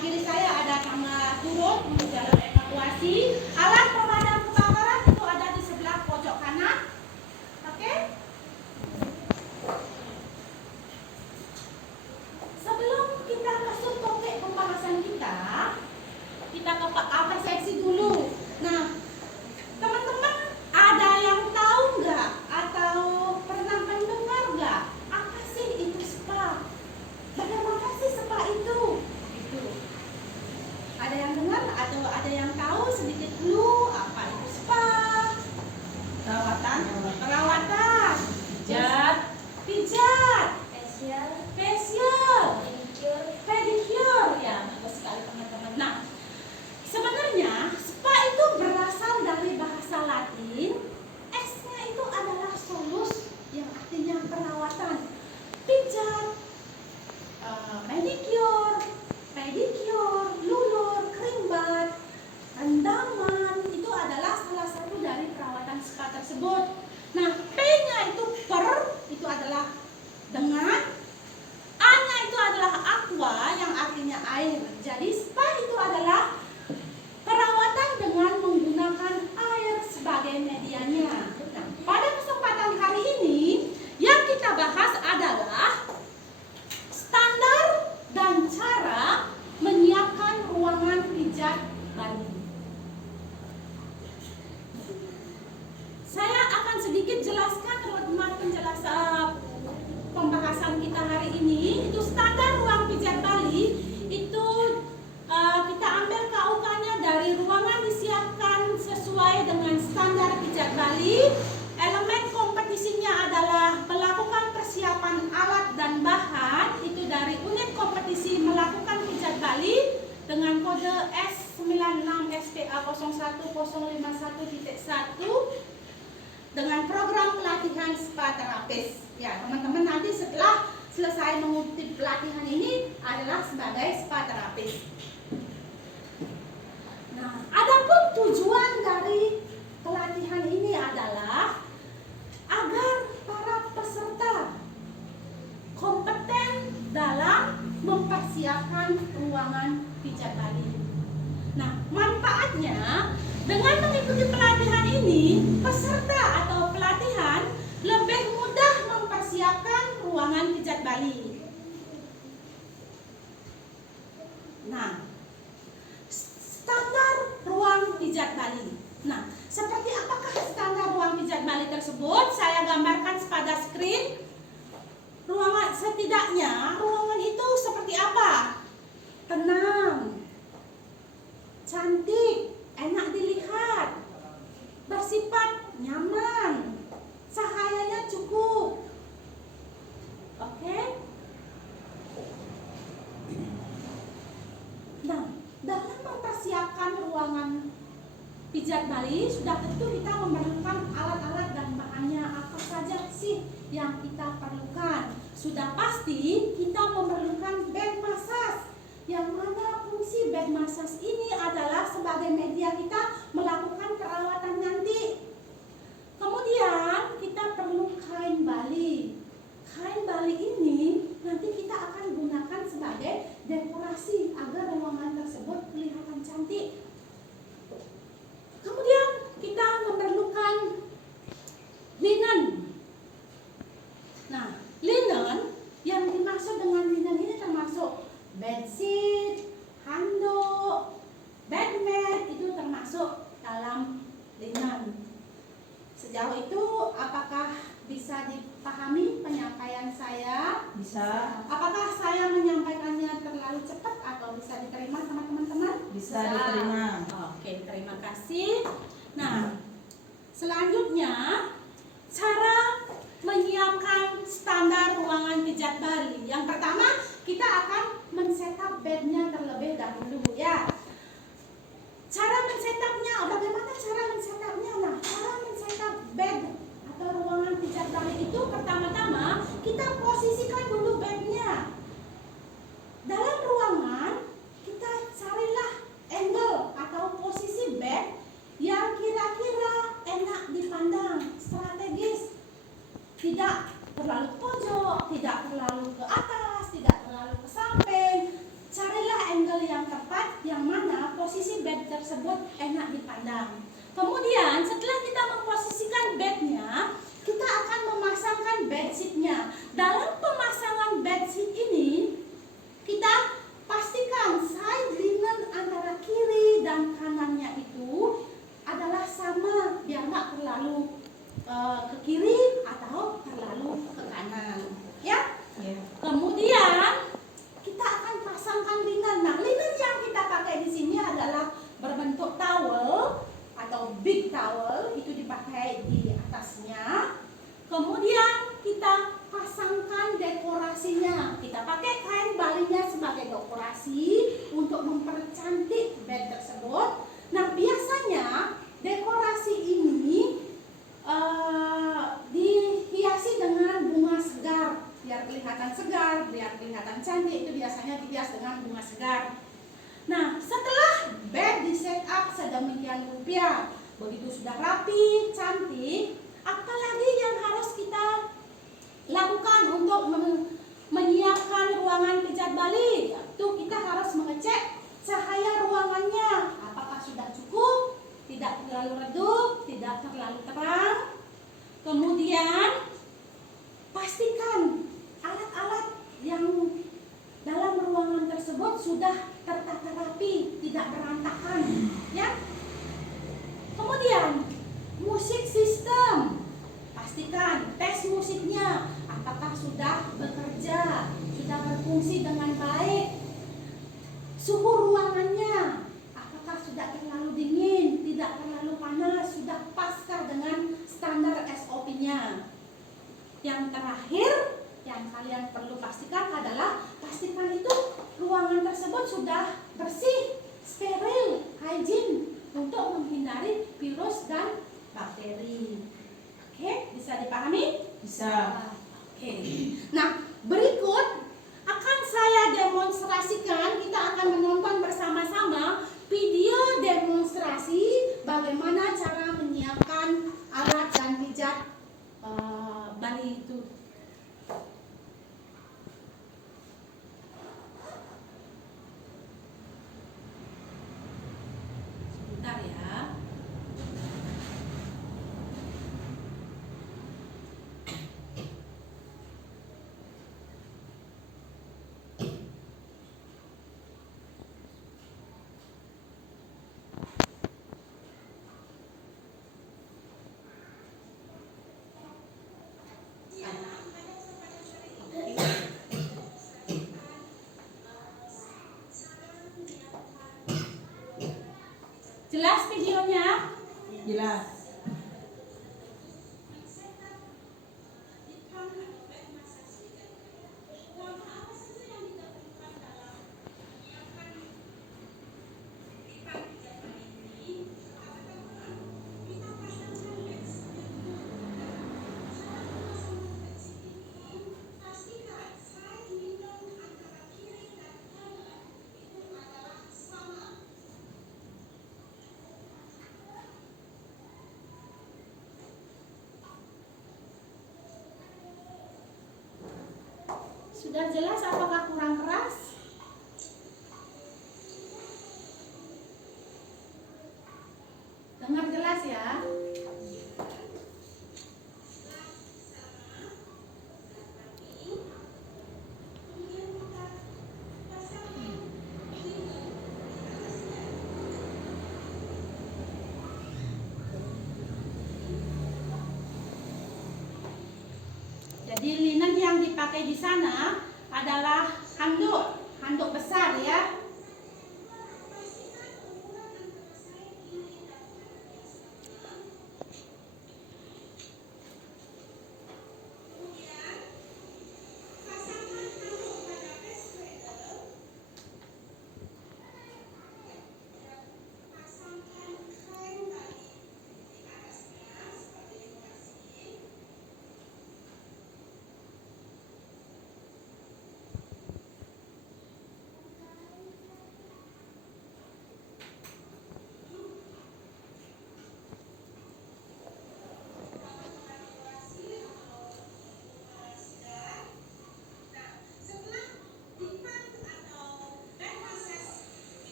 kiri saya ada tangga turun untuk jalan evakuasi. Alat pemadam kebakaran itu ada di sebelah pojok kanan. Oke? Sebelum kita masuk topik pembahasan kita ke persepsi dulu. Nah, teman-teman ada yang tahu nggak atau pernah mendengar nggak apa sih itu spa? Bagaimana sih spa itu? Itu. Ada yang dengar atau ada yang tahu sedikit dulu apa itu spa? Perawatan, pijat, facial, pedicure, ya bagus sekali teman-teman. Nah, sebenarnya spa itu berasal dari bahasa Latin. S-nya itu adalah solus yang artinya perawatan. Pijat, manicure, pedicure, lulur, kerimbat, rendaman itu adalah salah satu dari perawatan spa tersebut. Nah, P-nya itu per, itu adalah dengan, A-nya itu adalah aqua yang artinya air. Jadi spa itu adalah perawatan dengan menggunakan air sebagai medianya. Nah, pada kesempatan hari ini yang kita bahas adalah standar dan cara menyiapkan ruangan pijat Bali. Saya akan sedikit jelaskan teman-teman penjelasan pembahasan kita hari ini. Itu standar ruang pijat Bali itu kita ambil KUK-nya dari ruangan disiapkan sesuai dengan standar pijat Bali. Elemen kompetisinya adalah melakukan persiapan alat dan bahan itu dari unit kompetisi melakukan pijat Bali dengan kode S96SPA01051.1 dengan program pelatihan spa terapis. Ya, teman-teman nanti setelah selesai mengikuti pelatihan ini adalah sebagai spa terapis. Nah, adapun tujuan dari pelatihan ini adalah agar para peserta kompeten dalam mempersiapkan ruangan pijat Bali. Nah, manfaatnya dengan mengikuti pelatihan ini, peserta atau pelatihan lebih mudah mempersiapkan ruangan pijat Bali. Nah, standar ruang pijat Bali. Nah, seperti apakah standar ruang pijat Bali tersebut? Saya gambarkan pada screen. Ruangan, setidaknya ruangan itu seperti apa? Tenang, cantik, enak dilihat, bersifat nyaman, cahayanya cukup. Oke? Nah, dalam mempersiapkan ruangan pijat Bali sudah tentu kita memerlukan alat-alat dan bahannya. Apa saja sih yang kita perlukan? Sudah pasti kita memerlukan bed massage. Yang mana fungsi bed massage ini adalah sebagai media kita melakukan perawatan nanti. Kemudian kita perlu kain Bali. Kain Bali ini nanti kita akan gunakan sebagai dekorasi agar ruangan tersebut kelihatan cantik. Kemudian kita memerlukan linen. Nah, linen yang dimaksud dengan linen ini termasuk bedsheet, handuk, bedmat itu termasuk dalam linen. Sejauh itu apakah bisa dipahami penyampaian saya? Bisa. Apakah saya menyampaikannya terlalu cepat atau bisa diterima sama teman-teman? Bisa diterima. Oke, terima kasih. Nah, selanjutnya cara menyiapkan standar ruangan pijat Bali. Yang pertama, kita akan men-setup bednya terlebih dahulu ya. Cara men-setupnya, bagaimana cara men-setupnya? Nah, cara men-setup bed atau ruangan pijat Bali itu pertama-tama kita posisikan dulu bednya. Dalam ruangan kita carilah angle atau posisi bed yang kira-kira enak dipandang, strategis. Tidak terlalu pojok, tidak terlalu ke atas, tidak terlalu ke samping. Carilah tersebut enak dipandang. Kemudian setelah kita memposisikan bednya, kita akan memasangkan bedsheetnya. Dalam pemasangan bedsheet ini, kita pastikan side linen antara kiri dan kanannya itu adalah sama, biar nggak terlalu ke kiri atau terlalu ke kanan, ya. Kemudian kita akan pasangkan linen. Nah, linen yang kita pakai di sini adalah berbentuk towel atau big towel, itu dipakai di atasnya. Kemudian kita pasangkan dekorasinya. Kita pakai kain balinya sebagai dekorasi untuk mempercantik bed tersebut. Nah, biasanya dekorasi ini dihiasi dengan bunga segar, biar kelihatan segar, biar kelihatan cantik. Itu biasanya dihias dengan bunga segar. Nah, setelah bed di set up sedemikian rupa, begitu sudah rapi, cantik, apalagi yang harus kita lakukan untuk menyiapkan ruangan pijat Bali? Yaitu kita harus mengecek cahaya ruangannya, apakah sudah cukup, tidak terlalu redup, tidak terlalu terang. Kemudian pastikan alat-alat yang dalam ruangan tersebut sudah tertata rapi, tidak berantakan, ya. Kemudian musik sistem, pastikan tes musiknya apakah sudah bekerja, sudah berfungsi dengan baik. Suhu ruangannya apakah sudah terlalu dingin, tidak terlalu panas, sudah paskah dengan standar SOP-nya. Yang terakhir yang kalian perlu pastikan adalah pastikan itu ruangan tersebut sudah bersih, steril, hygiene untuk menghindari virus dan bakteri. Oke, bisa dipahami? Bisa. Oke. Nah, berikut akan saya demonstrasikan. Kita akan menonton bersama-sama video demonstrasi bagaimana cara menyiapkan alat dan pijat Bali itu. Sebentar ya. Jelas videonya? Jelas. Sudah jelas apakah kurang keras? Dengar jelas ya? Jadi linen yang dipakai di sana adalah handuk besar ya.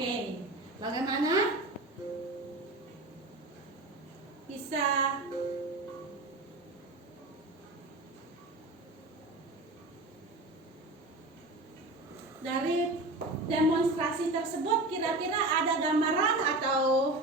Oke, bagaimana? Bisa dari demonstrasi tersebut kira-kira ada gambaran atau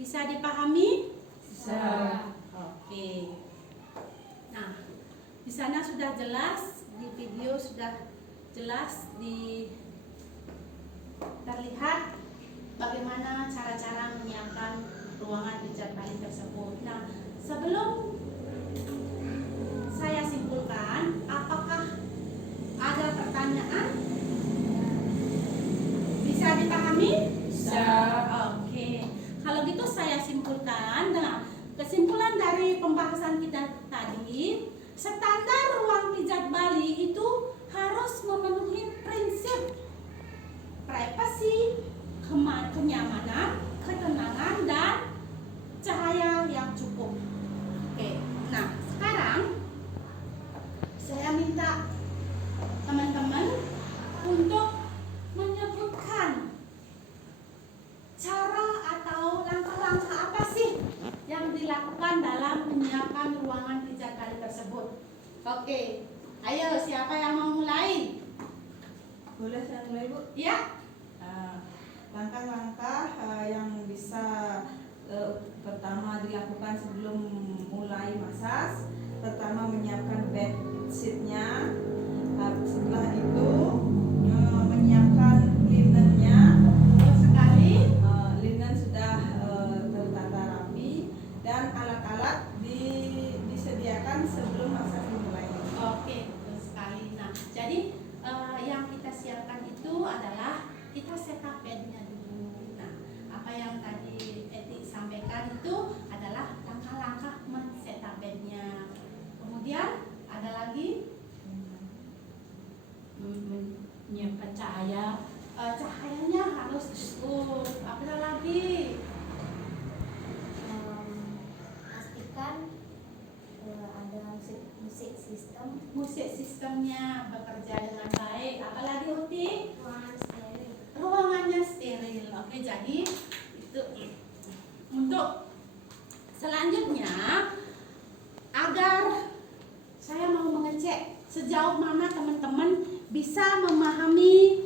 bisa dipahami? Bisa. Oke. Nah, di sana sudah jelas, di video sudah jelas terlihat bagaimana cara-cara menyiapkan ruangan pijat bali tersebut. Nah, sebelum saya simpulkan, apakah ada pertanyaan? Bisa dipahami? Bisa. Oke. Kalau gitu saya simpulkan. Nah, kesimpulan dari pembahasan kita tadi, standar ruang pijat Bali itu harus memenuhi prinsip privasi, kenyamanan, ketenangan, dan cahaya yang cukup. Oke. Nah, sekarang saya minta teman-teman untuk menyebutkan cara atau langkah-langkah apa sih yang dilakukan dalam menyiapkan ruangan pijat Bali tersebut. Oke, ayo siapa yang mau mulai? Boleh saya mulai, Bu? Ya. Langkah-langkah yang bisa pertama dilakukan sebelum mulai massage, pertama menyiapkan bed sheetnya, setelah itu menyiapkan linennya. Sekali. Linen sudah tertata rapi dan alat-alat disediakan sebelum massage dimulai. Oke, betul sekali. Nah, jadi yang kita siapkan itu adalah kita setup bednya dulu. Nah, apa yang tadi Eti sampaikan itu adalah langkah-langkah men-setup bednya. Kemudian ada lagi menyiapkan cahaya, cahayanya harus cukup. Apa lagi? Pastikan ada musik sistem, Musik sistemnya bekerja dengan baik. Apalagi Uti? ruangan steril. Ruangannya steril. Oke, jadi itu untuk selanjutnya agar saya mau mengecek sejauh mana teman-teman bisa memahami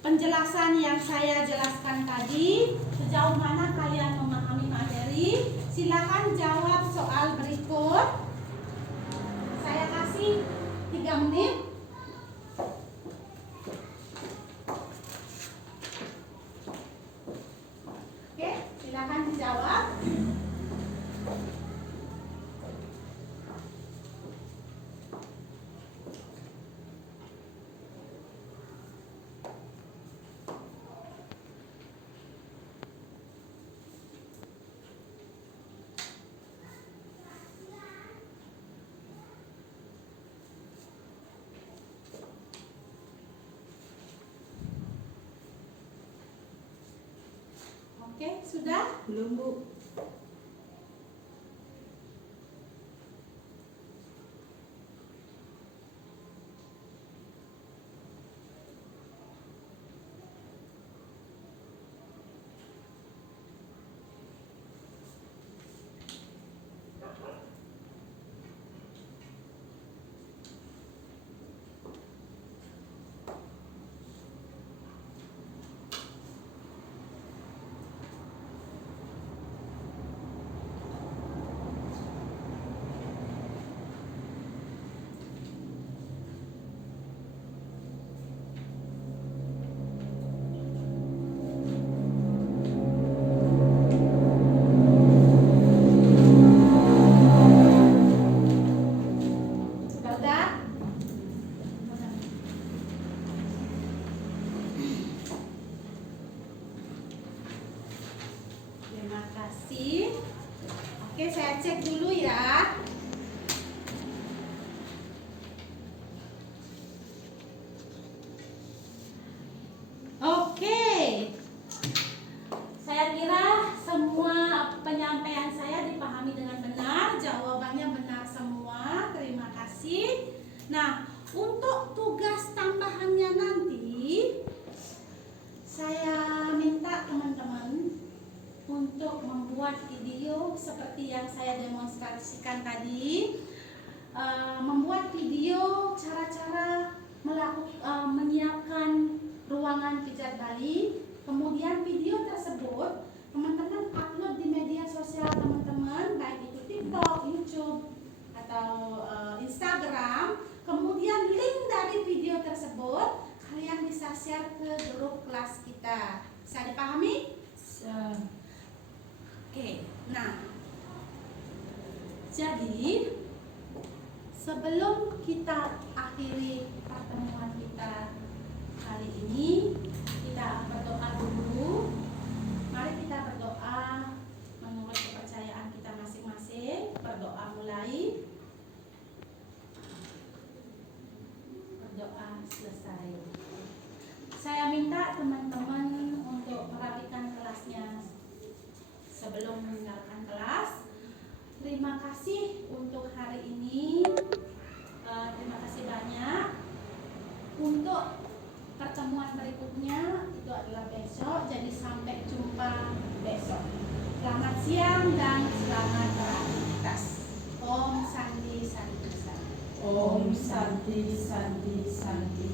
penjelasan yang saya jelaskan tadi, sejauh mana kalian memahami materi. Silakan jawab soal berikut. Saya kasih 3 menit. Oke, silakan dijawab. Oke, sudah? Belum, Bu. Sudah? Terima kasih. Oke, saya cek dulu ya. Oke. Saya kira semua penyampaian saya dipahami dengan benar, jawabannya benar semua. Terima kasih. Nah, untuk tugas tambahannya nanti saya minta teman-teman untuk membuat video seperti yang saya demonstrasikan tadi. Membuat video cara-cara menyiapkan ruangan pijat Bali. Kemudian video tersebut teman-teman upload di media sosial teman-teman, baik itu TikTok, YouTube, atau Instagram. Kemudian link dari video tersebut kalian bisa share ke grup kelas kita. Bisa dipahami? Oke, nah, jadi sebelum kita akhiri pertemuan kita kali ini, kita berdoa dulu. Mari kita berdoa menurut kepercayaan kita masing-masing. Berdoa mulai. Berdoa selesai. Saya minta teman-teman untuk merapikan kelasnya sebelum meninggalkan kelas. Terima kasih untuk hari ini. Terima kasih banyak. Untuk pertemuan berikutnya itu adalah besok. Jadi sampai jumpa besok. Selamat siang dan selamat beraktivitas. Om Santi Santi Santi. Om Santi Santi Santi.